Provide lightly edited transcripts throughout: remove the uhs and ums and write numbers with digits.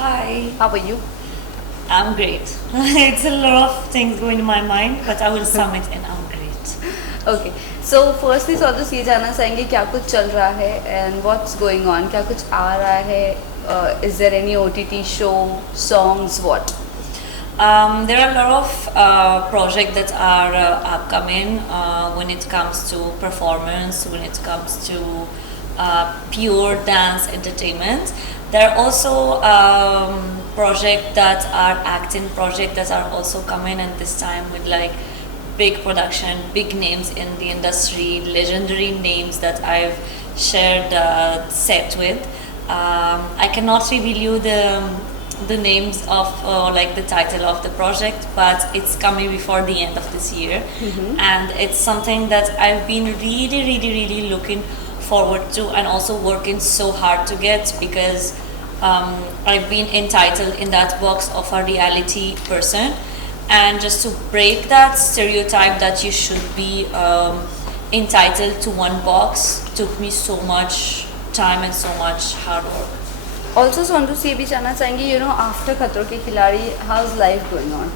Hi, How are you? I'm great. It's a lot of things going in my mind, but I will sum it in I'm great. Okay. So firstly, Soundous ये जानना चाहेंगे क्या कुछ चल रहा है and what's going on? क्या कुछ आ रहा है? Is there any OTT show, songs, what? There are a lot of projects that are upcoming when it comes to performance, when it comes to pure dance entertainment. There are also projects that are acting projects that are also coming, and this time with like big production, big names in the industry, legendary names that I've shared set with. I cannot reveal you the names of like the title of the project, but it's coming before the end of this year, and it's something that I've been really looking forward to, and also working so hard to get, because I've been entitled in that box of a reality person, and just to break that stereotype that you should be entitled to one box took me so much time and so much hard work. Also, Soundous ये भी जानना चाहेंगे, after खतरों के खिलाड़ी, how's life going on?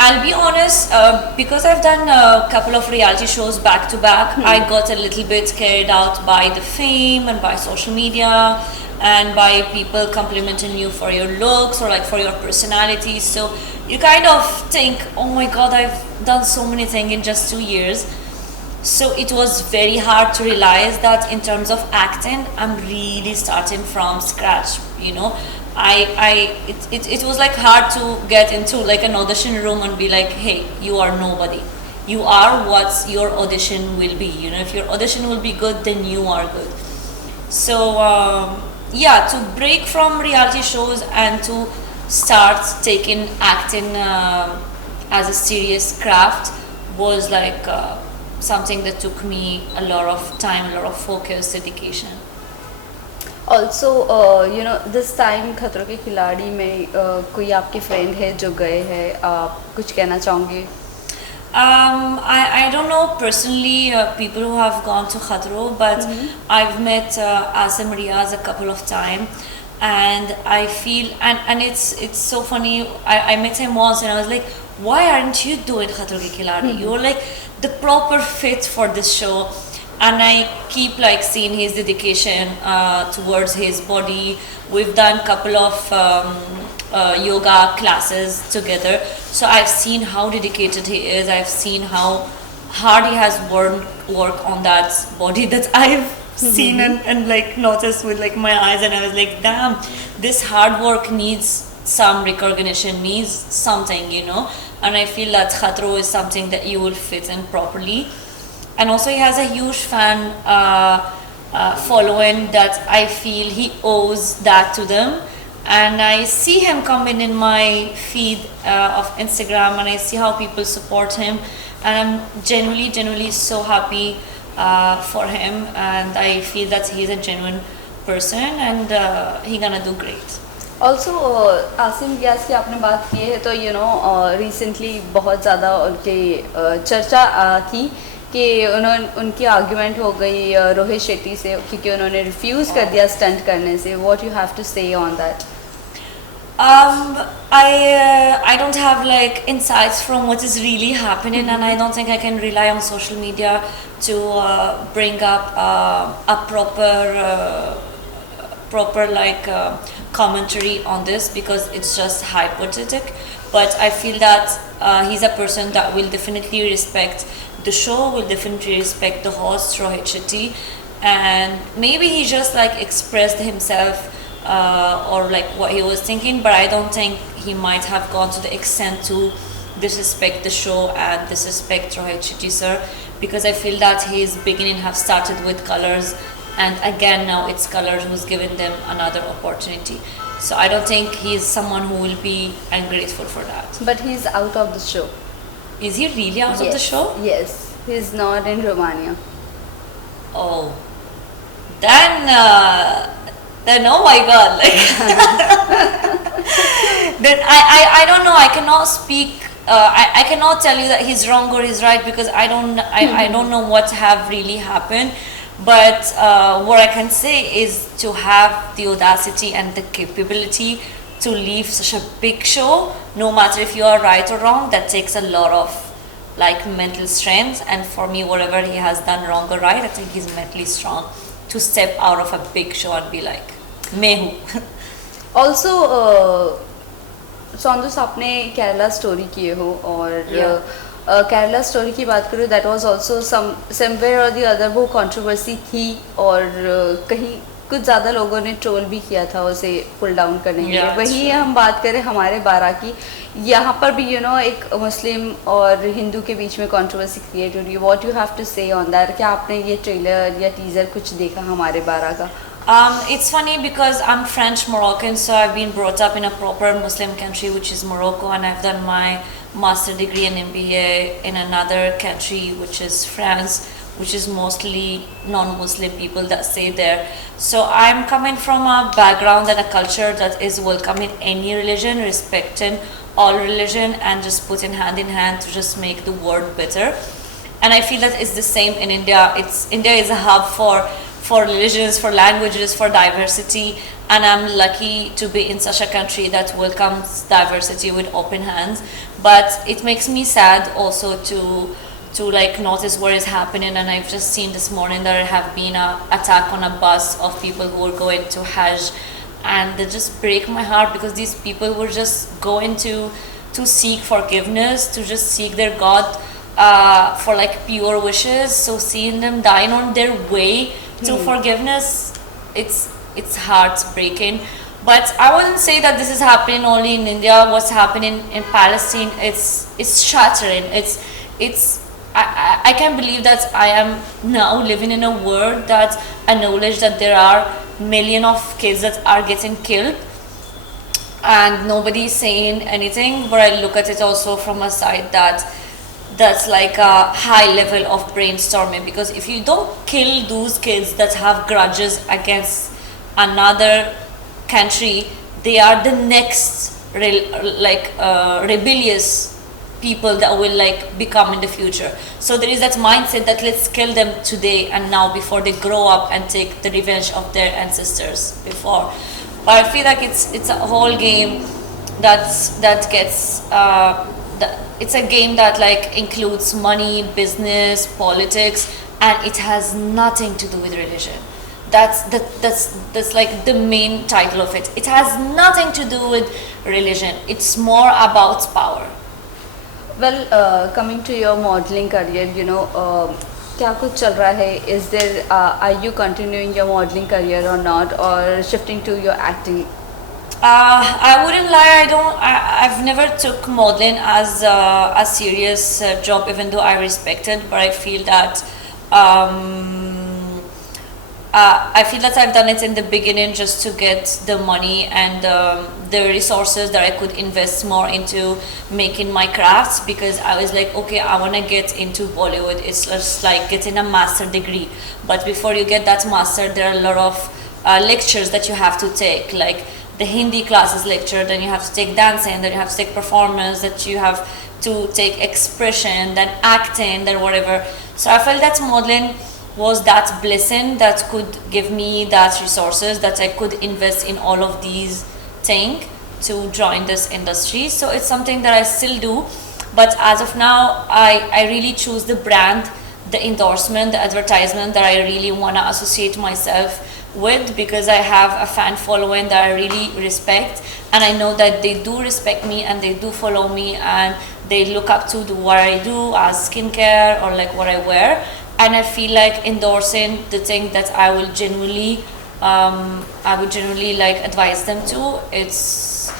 I'll be honest, because I've done a couple of reality shows back to back, I got a little bit carried out by the fame and by social media and by people complimenting you for your looks or like for your personality. So you kind of think, oh my god, I've done so many things in just 2 years. So it was very hard to realize that in terms of acting, I'm really starting from scratch. It was like hard to get into like an audition room and be like, hey, you are nobody. You are what your audition will be. If your audition will be good, then you are good. So to break from reality shows and to start taking acting as a serious craft was like something that took me a lot of time, a lot of focus, dedication. Also, this time खतरों के खिलाड़ी में कोई आपके friend है जो गए हैं, आप कुछ कहना चाहोगे? I don't know personally people who have gone to Khatro, but I've met Asim Riaz a couple of times, and I feel and it's so funny. I met him once and I was like, why aren't you doing Khatron Ke Khiladi? You're like the proper fit for this show. And I keep like seeing his dedication towards his body. We've done a couple of yoga classes together, so I've seen how dedicated he is. I've seen how hard he has work on that body that I've seen and like noticed with like my eyes, and I was like, damn, this hard work needs some recognition, needs something, and I feel that Khatro is something that you will fit in properly. And also he has a huge fan following that I feel he owes that to them. And I see him coming in my feed of Instagram, and I see how people support him, and I'm genuinely so happy for him, and I feel that he's a genuine person, and he's gonna do great. Also, Asim रियाज की आपने बात की है तो recently बहुत ज़्यादा उनके चर्चा थी कि उनकी आर्ग्यूमेंट हो गई रोहित शेट्टी से, क्योंकि उन्होंने रिफ्यूज़ कर दिया स्टंट करने से. व्हाट यू हैव टू से on that? I don't have like insights from what is really happening, and I don't think I can rely on social media to bring up a proper like commentary on this, because it's just hypothetical. But I feel that he's a person that will definitely respect the show, will definitely respect the host Rohit Shetty, and maybe he just like expressed himself or like what he was thinking, but I don't think he might have gone to the extent to disrespect the show and disrespect Rohit Shetty sir, because I feel that his beginning have started with Colors, and again now it's Colors who's given them another opportunity. So I don't think he's someone who will be ungrateful for that. But he's out of the show. Is he really out of the show? Yes, he's not in Romania. Oh, then oh my god, like then I don't know. I cannot speak. I cannot tell you that he's wrong or he's right, because I don't know what have really happened. But what I can say is to have the audacity and the capability to leave such a big show, no matter if you are right or wrong, that takes a lot of like mental strength. And for me, whatever he has done wrong or right, I think he's mentally strong to step out of a big show and be like, मैं हूँ. Also, सौंदस आपने Kerala story किए हो और Kerala story की बात करूँ that was also somewhere और द अदर वो कंट्रोवर्सी थी और कहीं कुछ ज़्यादा लोगों ने ट्रोल भी किया था उसे पुल डाउन करने के लिए. वहीं हम बात करें हमारे बारह की, यहाँ पर भी एक मुस्लिम और हिंदू के बीच में कंट्रोवर्सी क्रिएट हो रही है. व्हाट यू हैव टू से ऑन दैट? क्या आपने ये ट्रेलर या टीज़र कुछ देखा हमारे बारह का? It's funny because I'm French Moroccan, so I've been brought up in a proper Muslim country, which is Morocco, and I've done my master degree and MBA in another country, which is France, which is mostly non-Muslim people that stay there. So I'm coming from a background and a culture that is welcoming any religion, respecting all religion, and just putting hand in hand to just make the world better. And I feel that it's the same in India. India is a hub for religions, for languages, for diversity, and I'm lucky to be in such a country that welcomes diversity with open hands. But it makes me sad also to like notice what is happening, and I've just seen this morning there have been an attack on a bus of people who were going to Hajj, and they just break my heart because these people were just going to seek forgiveness, to just seek their God for like pure wishes. So seeing them dying on their way to forgiveness, it's heartbreaking. But I wouldn't say that this is happening only in India. What's happening in Palestine, it's shattering. I can't believe that I am now living in a world that acknowledge that there are millions of kids that are getting killed and nobody is saying anything. But I look at it also from a side that's like a high level of brainstorming, because if you don't kill those kids that have grudges against another country, they are the next rebellious people that will like become in the future. So there is that mindset that let's kill them today and now before they grow up and take the revenge of their ancestors before. But I feel like it's a whole game that gets it's a game that like includes money, business, politics, and it has nothing to do with religion. That's like the main title of it. It has nothing to do with religion. It's more about power. Well, coming to your modeling career, क्या कुछ चल रहा है? Is there are you continuing your modeling career or not, or shifting to your acting? I wouldn't lie. I've never took modeling as a serious job, even though I respect it. But I feel that I've done it in the beginning just to get the money and the resources that I could invest more into making my crafts, because I was like, okay, I want to get into Bollywood. It's just like getting a master degree. But before you get that master, there are a lot of lectures that you have to take, like the Hindi classes lecture, then you have to take dancing, then you have to take performance, that you have to take expression, then acting, then whatever. So I felt that modeling was that blessing that could give me that resources that I could invest in all of these things to join this industry. So it's something that I still do, but as of now I really choose the brand, the endorsement, the advertisement that I really want to associate myself with, because I have a fan following that I really respect, and I know that they do respect me and they do follow me and they look up to what I do as skincare or like what I wear. And I feel like endorsing the thing that I would genuinely like advise them to. It's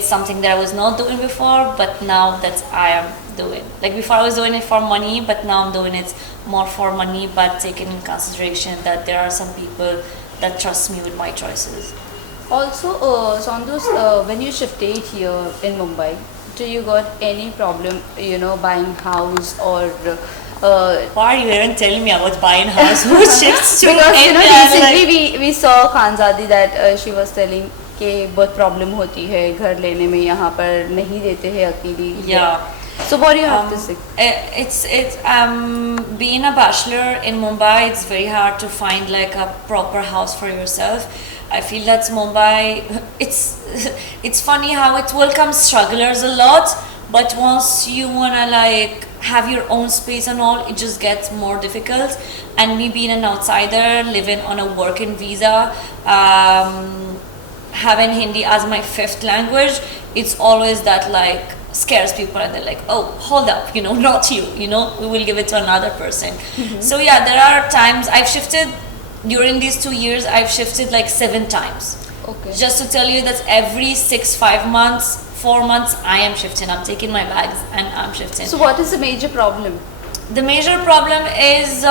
something that I was not doing before, but now that I am doing. Like before I was doing it for money, but now I'm doing it more for money, but taking in consideration that there are some people that trust me with my choices. Also, Soundous, when you shifted here in Mumbai, do you got any problem, buying house or? Why are you even telling me about buying house? Who shifts to because India? recently we saw Khanzadi that she was telling कि बहुत problem होती है घर लेने में, यहाँ पर नहीं देते हैं अकेली. Yeah. So what do you have to say? It's being a bachelor in Mumbai. It's very hard to find like a proper house for yourself. I feel that Mumbai, it's funny how it welcomes strugglers a lot, but once you wanna like have your own space and all, it just gets more difficult. And me being an outsider, living on a working visa, having Hindi as my fifth language, it's always that like scares people, and they're like, oh, hold up, not you, we will give it to another person. So yeah, there are times I've shifted during these 2 years. I've shifted like 7 times. Okay. Just to tell you that every 5 months, 4 months, I am shifting. I'm taking my bags and I'm shifting. So what is the major problem? The major problem is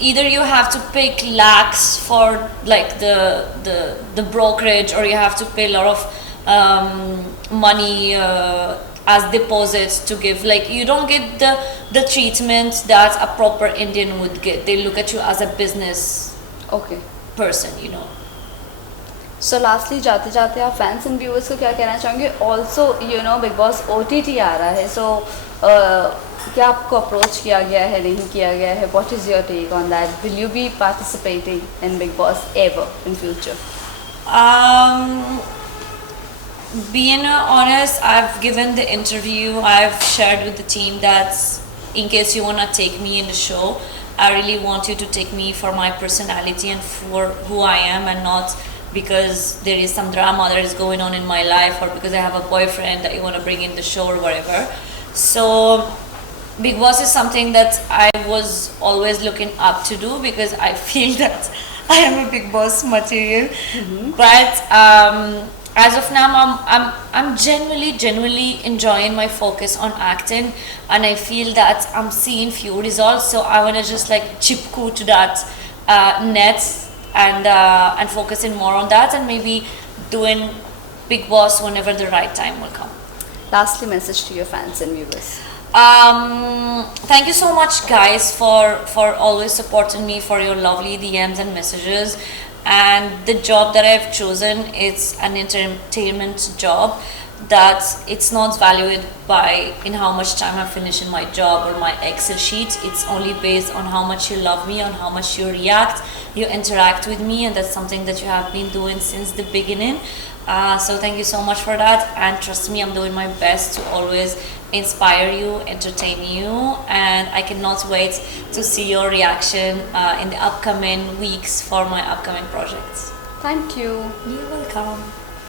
either you have to pay lakhs for like the brokerage, or you have to pay a lot of money as deposits to give. Like, you don't get the treatment that a proper Indian would get. They look at you as a business Okay. person, So lastly, जाते जाते आप fans and viewers को क्या कहना चाहोंगे? Also big boss OTT आ रहा है, सो क्या आपको अप्रोच किया गया है, नहीं किया गया है? What is your take on that? Will you be participating in Bigg Boss ever in future? Being honest, I've given the interview, I've shared with the team that in case you want to take me in the show, I really want you to take me for my personality and for who I am, and not because there is some drama that is going on in my life, or because I have a boyfriend that you want to bring in the show or whatever. So Big Boss is something that I was always looking up to do, because I feel that I am a Big Boss material. But as of now, I'm genuinely enjoying my focus on acting, and I feel that I'm seeing few results. So I want to just like chipku to that net, and focusing more on that, and maybe doing Big Boss whenever the right time will come. Lastly, message to your fans and viewers. Thank you so much, guys, for always supporting me, for your lovely DMs and messages. And the job that I've chosen, it's an entertainment job, that it's not valued by in how much time I finish in my job or my Excel sheet. It's only based on how much you love me, on how much you react, you interact with me, and that's something that you have been doing since the beginning. So thank you so much for that, and trust me, I'm doing my best to always inspire you, entertain you, and I cannot wait to see your reaction in the upcoming weeks for my upcoming projects. Thank you. You're welcome.